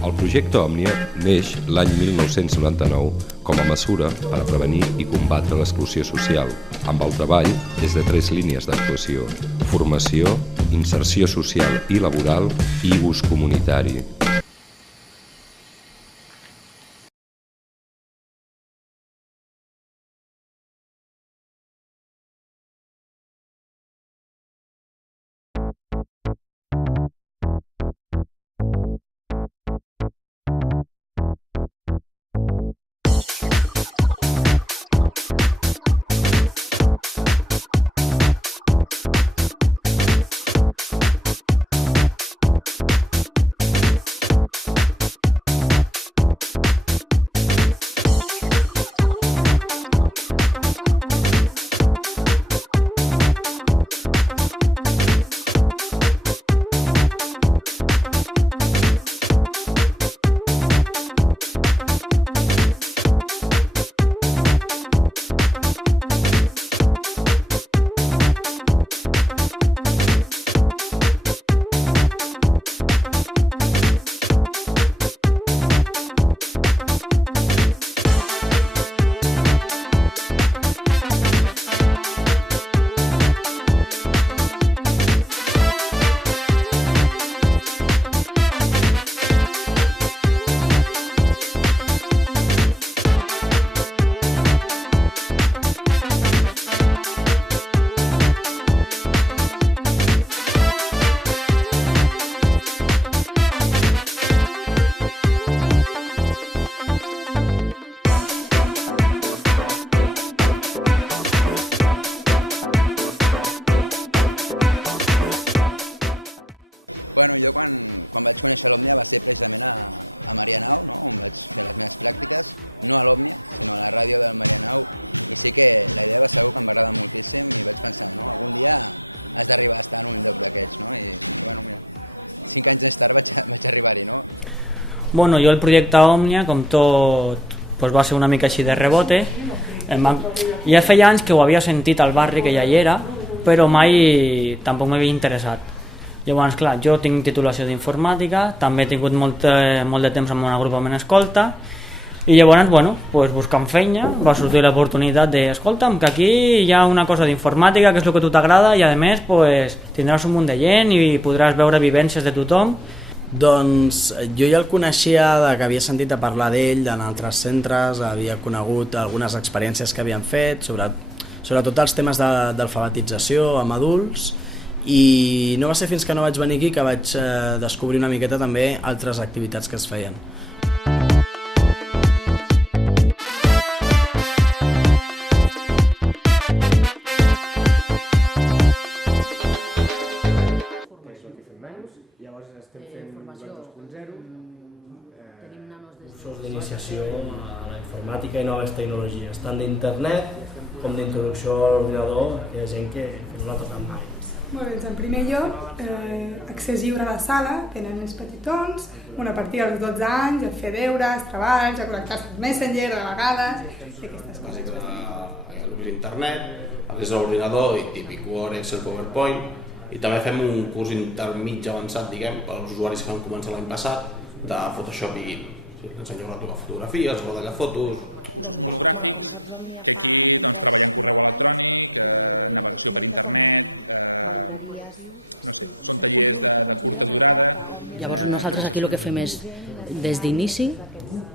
El projecte Òmnia neix l'any 1999 com a mesura per a prevenir i combatre l'exclusió social, amb el treball des de 3 línies d'actuació: formació, inserció social i laboral i ús comunitari. Bueno, jo quan vaig conèixer l'Òmnia va ser precisament a Marianao, no? On vaig fer les meves pràctiques, no a l'Òmnia, sinó a la ràdio del Marianao, i sí que la idea va segur que em va agradar moltíssim i vaig pensar, no? Algun dia has d'arribar a estar en un lloc d'aquests, no? I bueno, mira, 5 anys més tard vaig arribar-hi, no? Bueno, jo el projecte Òmnia, com tot, pues va ser una mica així de rebote. Ja feia anys que ho havia sentit al barri, que ja hi era, però mai tampoc m'havia interessat. Llavors, clar, jo tinc titulació d'informàtica, també he tingut molt de temps amb un agrupament escolta, i llavors, bueno, pues buscant feina, va sortir l'oportunitat de, escolta'm, que aquí hi ha una cosa d'informàtica, que és el que a tu t'agrada, i a més, pues, tindràs un munt de gent i podràs veure vivències de tothom. Doncs jo ja el coneixia, que havia sentit a parlar d'ell en altres centres, havia conegut algunes experiències que havien fet, sobretot els temes d'alfabetització amb adults, i no va ser fins que no vaig venir aquí que vaig descobrir una miqueta també altres activitats que es feien. Llavors estem fent formació 2.0, cursos d'iniciació a la informàtica i noves tecnologies, tant d'internet com d'introducció a l'ordinador, que hi ha gent que no l'ha tocat mai. Doncs en primer lloc, accés lliure a la sala, tenen els petitons, a partir dels 12 anys, a fer deures, treballs, a connectar-se al Messenger de vegades, i aquestes coses. El que és internet, el que és l'ordinador i típic Word, Excel, PowerPoint, i també fem un curs intermig avançat, diguem, per als usuaris que van començar l'any passat, de Photoshop i GIMP. Ensenyem a tocar fotografies, a modelar fotos... Cursos monogràfics, que aquí treballen correu electrònic, navegació per internet, no sé, són tallers de curta durada. Llavors nosaltres aquí el que fem és, des d'inici,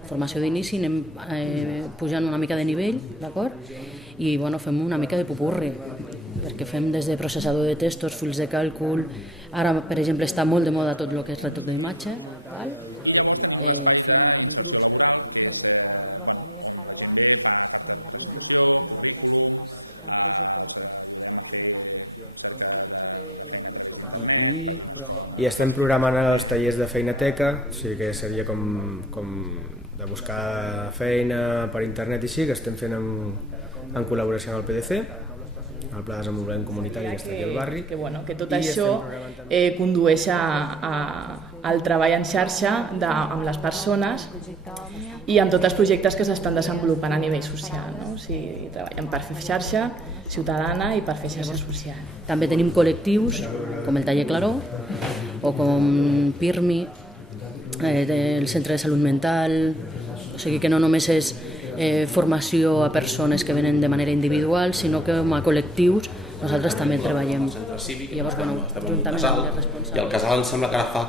formació d'inici, anem pujant una mica de nivell, d'acord? I bueno, fem una mica de pupurri, perquè fem des de processador de textos, fils de càlcul, ara per exemple està molt de moda tot el que és retorn d'imatge. I llavors tenim l'espai d'inserció laboral, que és on la gent ve, fa carta de presentació, currículum, els ajudem a fer cerca de feina a través d'internet, pàgines com... I estem programant els tallers de feinateca, o sigui que seria com de buscar feina per internet i sí, que estem fent en col·laboració amb el PDC, el Pla de Desenvolupament Comunitari que està aquí al barri. Que tot això condueix al treball en xarxa amb les persones i amb tots els projectes que s'estan desenvolupant a nivell social. O sigui, treballem per fer xarxa ciutadana i per fer xarxa social. També tenim col·lectius com el Taller Claró o com PIRMI, el centre de salut mental, o sigui que no només és formació a persones que venen de manera individual, sinó que com a col·lectius nosaltres també treballem. Llavors, juntament amb els responsables. I el casal em sembla que ara fa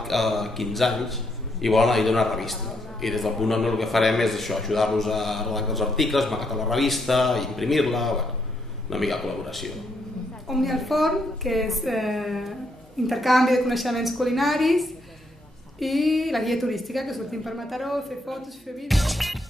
15 anys i volen editar una revista. I des del punt on el que farem és això, ajudar-los a redactar els articles, maquetar la revista, imprimir-la, una mica de col·laboració. Omnia al Forn, que és intercanvi de coneixements culinaris, i la guia turística, que sortim per Mataró, fer fotos, fer vídeos.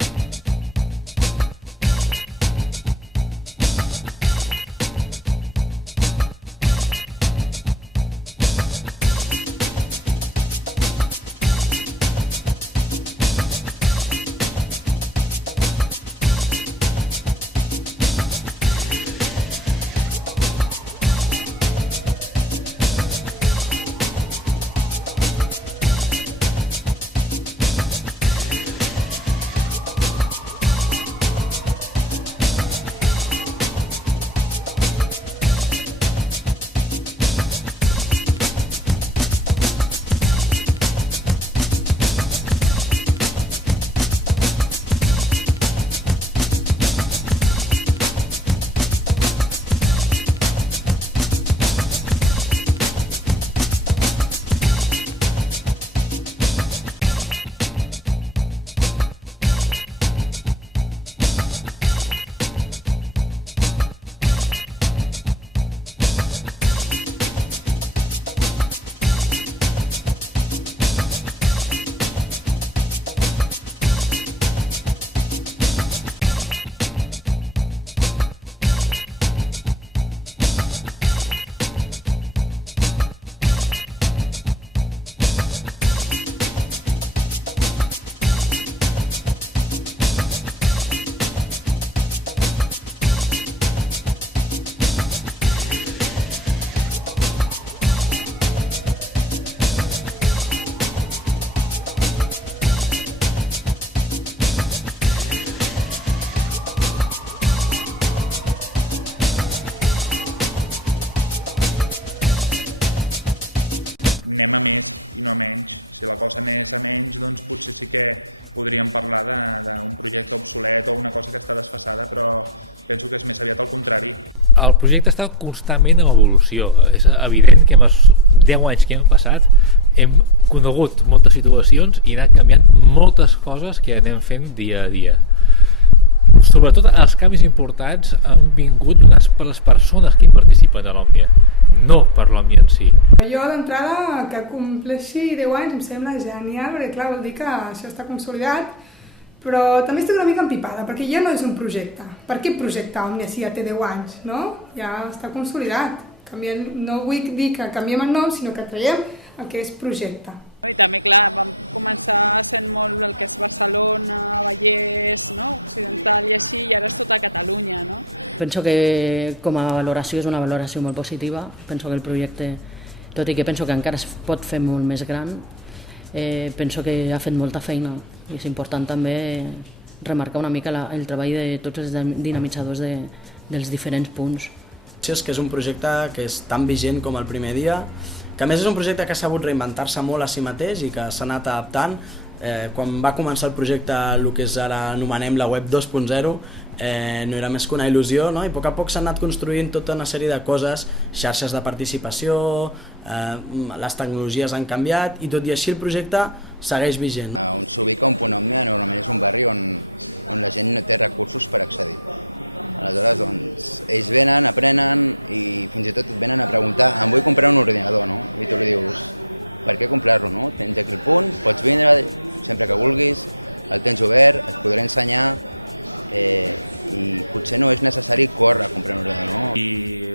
anem a més i no a menys. Si la cosa anés a menys, doncs potser sí que podríem parlar d'un projecte obsolet o una cosa que està desfasada, però penso que és més aviat al contrari. El projecte està constantment en evolució. És evident que amb els 10 anys que hem passat hem conegut moltes situacions i anat canviant moltes coses que anem fent dia a dia. Sobretot els canvis importants han vingut per les persones que participen a l'Òmnia, no per l'Òmnia en si. Jo d'entrada que compleixi 10 anys em sembla genial, perquè clar, vol dir que això està consolidat, però també estic una mica empipada, perquè ja no és un projecte. Per què projectar Òmnia si ja té 10 anys, no? Ja està consolidat. No vull dir que canviem el nom, sinó que traiem el que és projecte. I també, clar, vam començar sent molt el que és Barcelona, Vallès, Occidental i així, i ara és tota Catalunya, no? Penso que com a valoració és una valoració molt positiva. Penso que el projecte, tot i que penso que encara es pot fer molt més gran, penso que ha fet molta feina i és important també remarcar una mica el treball de tots els dinamitzadors dels diferents punts. És que és un projecte que és tan vigent com el primer dia, que a més és un projecte que ha sabut reinventar-se molt a si mateix i que s'ha anat adaptant. Quan va començar el projecte, el que ara anomenem la web 2.0, no era més que una il·lusió, no? I a poc s'han anat construint tota una sèrie de coses, xarxes de participació, les tecnologies han canviat i tot i així el projecte segueix vigent. On s'ubica un punt Òmnia normalment és un barri on la gent no té recursos per accedir. Aleshores, doncs, ells venen, aprenen i fins i tot et venen a preguntar em vull comprar un ordinador, no? I tu li dius, per què comprar-lo, no? Tens aquí el punt, pots vindre sempre que vulguis, el tens obert, et podré ensenyar i potser no és necessari córrer a comprar un ordinador, no? I,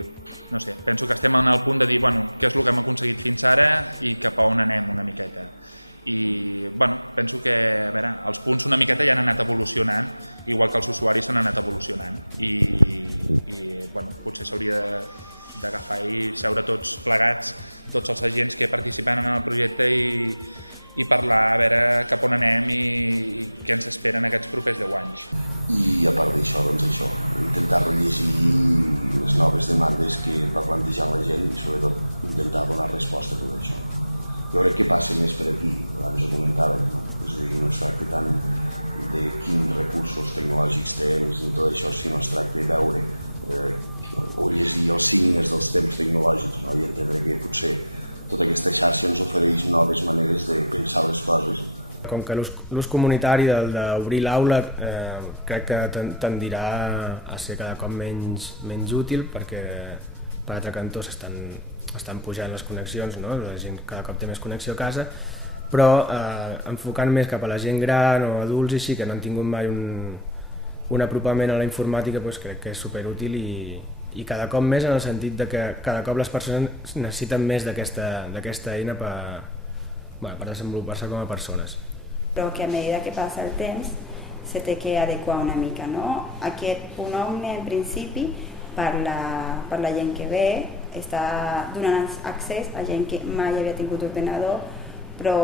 no sé, penso que estem en el punt de dir, bueno, què és el que hem aconseguit fins ara i cap a on anem una miqueta. I penso que els punts una miqueta ja han anat evolucionant, igual que els usuaris s'han anat evolucionant i potser s'hauria d'agafar i seure tots plegats, tots els agents que participen en el projecte i parlar a veure cap on anem i què ens esperen aquests propers 10 anys. I a part d'això, intentar rellegir les noves demandes que va plantejar la gent i sobretot intentar donar resposta a tot això. Jo crec que passa més per aquí, abans ho comentàvem, no? És a dir, no es tracta tant de quins recursos tecnològics tens ni tot això, sinó es tracta de veure o llegir els signes dels temps tecnològics, no? I entendre que potser tota aquesta xarxa ens ofereix noves maneres de pensar les coses. Com que l'ús comunitari d'obrir l'aula crec que tendirà a ser cada cop menys útil, perquè per altre cantó estan pujant les connexions, no? La gent cada cop té més connexió a casa, però enfocant més cap a la gent gran o adults i així, que no han tingut mai un apropament a la informàtica, doncs crec que és superútil i cada cop més en el sentit de que cada cop les persones necessiten més d'aquesta eina per desenvolupar-se com a persones. Però que a mesura que passa el temps se té que adequar una mica, no? Aquest punt Òmnia, en principi, per la gent que ve, està donant accés a gent que mai havia tingut ordenador, però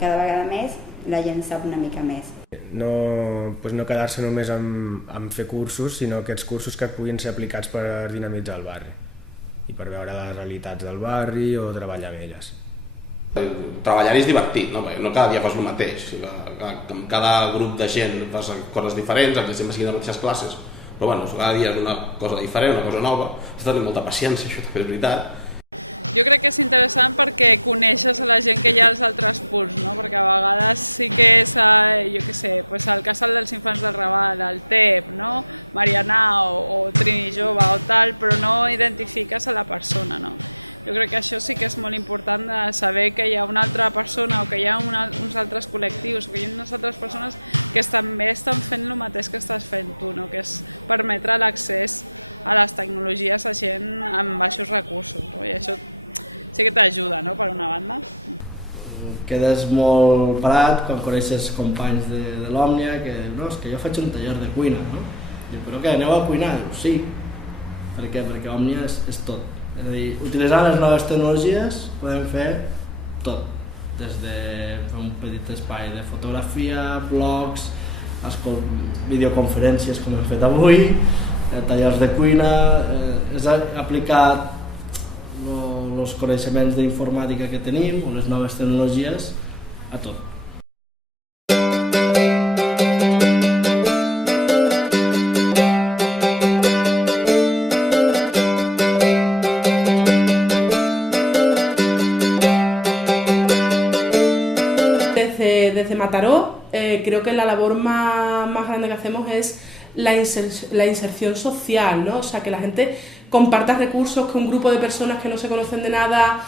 cada vegada més la gent sap una mica més. No quedar-se només en fer cursos, sinó aquests cursos que puguin ser aplicats per dinamitzar el barri i per veure les realitats del barri o treballar amb elles. Treballar-hi és divertit, no? No cada dia fas el mateix, amb cada grup de gent fas coses diferents, que sempre siguin les mateixes classes, però bueno, cada dia és una cosa diferent, una cosa nova, has de tenir molta paciència, això també és veritat. Jo crec que és interessant perquè coneixes a la gent que hi ha als altres punts, no? Perquè a vegades sí que és, jo què sé, el Casal dels Infants del Raval, el TEP, no? Marianao o Trini Jove o tal, però no identifiques a la persona, no? Jo crec que això sí que és molt important de saber que hi ha una altra persona o que hi ha uns altres col·lectius o que hi ha unes altres persones que també estan fent el mateix que estàs fent tu, no? Que és permetre l'accés a les tecnologies a gent amb baixos recursos, no? I això sí que t'ajuda, no?, per una banda. Quedes molt parat quan coneixes companys de l'Òmnia que dius, no, és que jo faig un taller de cuina, no? Diu, però què, aneu a cuinar? Diu, sí. Per què? Perquè Òmnia és tot. És a dir, utilitzant les noves tecnologies podem fer tot. Des de fer un petit espai de fotografia, blogs, videoconferències com hem fet avui, tallers de cuina, és aplicar els coneixements d'informàtica que tenim o les noves tecnologies a tot. Desde Mataró, creo que la labor más grande que hacemos es la inserción social, ¿no? O sea, que la gente comparta recursos, que un grupo de personas que no se conocen de nada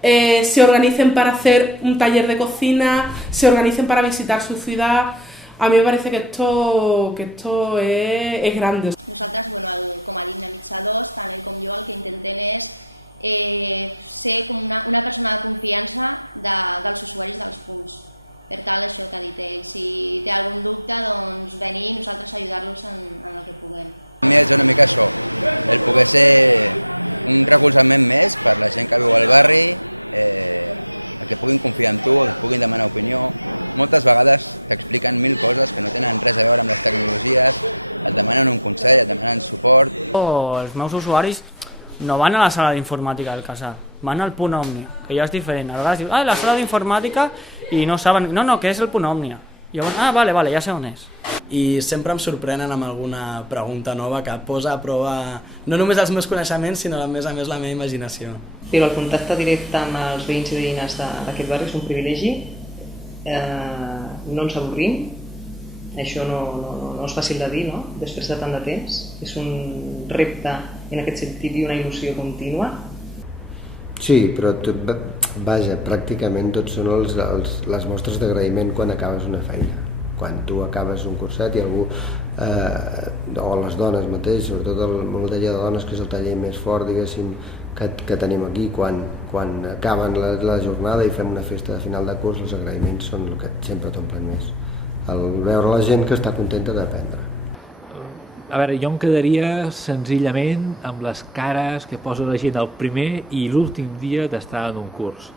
se organicen para hacer un taller de cocina, se organicen para visitar su ciudad. A mí me parece que esto es grande. Nosaltres, bueno, com a dinamitzadors, tant ell com jo, el que intentem és ser com una persona de confiança dels usuaris dels punts. Per tal, això que ha dit ell, si té algun dubte, doncs venir i nosaltres ajudar-los en el que puguem. A mi és una mica això, el poder ser un recolzament més per la gent que viu al barri, que puguin confiar en tu, que puguin demanar opinió. Moltes vegades t'expliquen 1000 coses que no tenen res a veure amb les tecnologies, et demanen un consell, et demanen suport. Els meus usuaris no van a la sala d'informàtica del casal, van al punt Òmnia, que ja és diferent. A vegades dius, la sala d'informàtica, i no saben, no, què és el punt Òmnia? Llavors, vale, ja sé on és. I sempre em sorprenen amb alguna pregunta nova que posa a prova no només els meus coneixements, sinó a més la meva imaginació. Però el contacte directe amb els veïns i veïnes d'aquest barri és un privilegi, no ens avorrim, això no és fàcil de dir, no? Després de tant de temps, és un repte en aquest sentit i una il·lusió contínua. Sí, però pràcticament tots són les mostres d'agraïment quan acabes una feina. Quan tu acabes un curset i algú, o les dones mateix, sobretot el taller de dones, que és el taller més fort, diguéssim, que tenim aquí, quan acaben la jornada i fem una festa de final de curs, els agraïments són el que sempre t'omplen més. El veure la gent que està contenta d'aprendre. A veure, jo em quedaria senzillament amb les cares que posa la gent el primer i l'últim dia d'estar en un curs.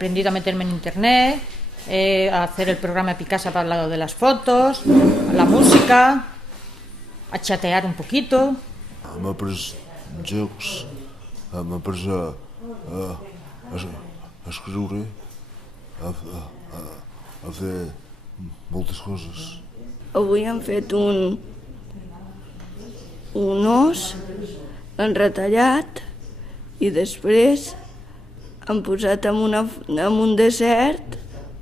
aprendido a meterme en internet, a hacer el programa Picasa para el lado de las fotos, la música, a chatear un poquito. Hem après jocs, hem après a escriure, a fer moltes coses. Avui hem fet un os, l'han retallat i després han posat en un desert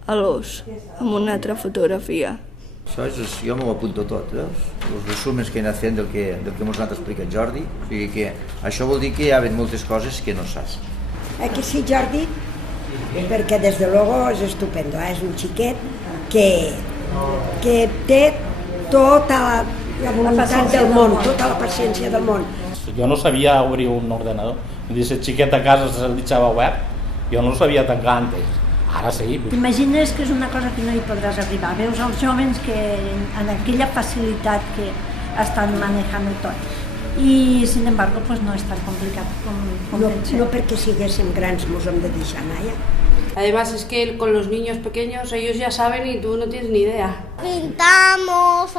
a l'os, amb una altra fotografia. Jo m'ho apunto tot, veus? Els resumens que he anat fent del que ens ha anat explicant Jordi, o sigui que això vol dir que hi ha moltes coses que no saps. Que sí, Jordi, perquè des de luego és estupendo, és un xiquet que té tota la voluntat del món, tota la paciència del món. Jo no sabia obrir un ordenador, ser xiquet a casa se desitjava web, jo no sabia tancar antes. Ara sí. T'imagines que és una cosa que no hi podràs arribar. Veus els joves que en aquella facilitat que estan manejant tot. Y sin embargo, pues no es tan complicado como no porque siguiesen grandes mos hem de deixar anar. Además es que con los niños pequeños ellos ya saben y tú no tienes ni idea. Pintamos,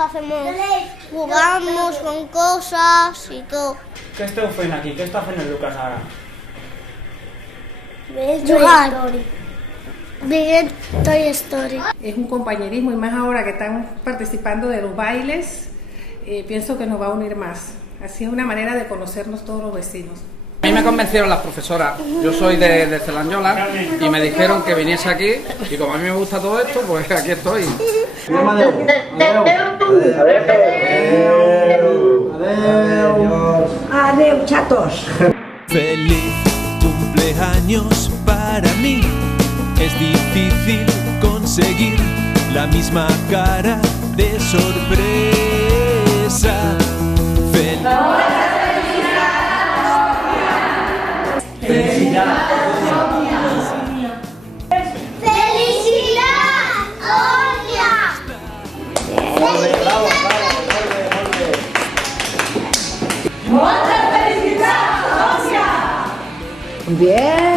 jugamos con cosas y todo. Què esteu fent aquí? Què està fent el Lucas ara? Jugar. Bien, Toy Story. Es un compañerismo y más ahora que están participando de los bailes, pienso que nos va a unir más. Así es una manera de conocernos todos los vecinos. A mí me convencieron las profesoras, yo soy de Celanyola y me dijeron que viniese aquí y como a mí me gusta todo esto, pues aquí estoy. Adeu, chatos. Feliz cumpleaños para mí. Es difícil conseguir la misma cara de sorpresa. ¡Felicidad! ¡Mucha felicidad, Sonia! Bien.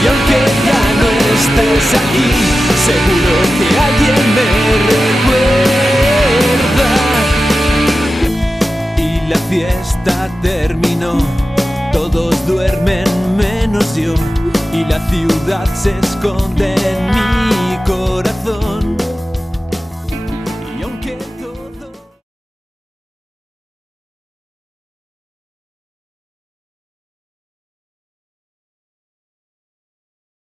Y aunque ya no estés aquí, seguro que alguien me recuerda. Y la fiesta terminó, todos duermen menos yo, y la ciudad se esconde en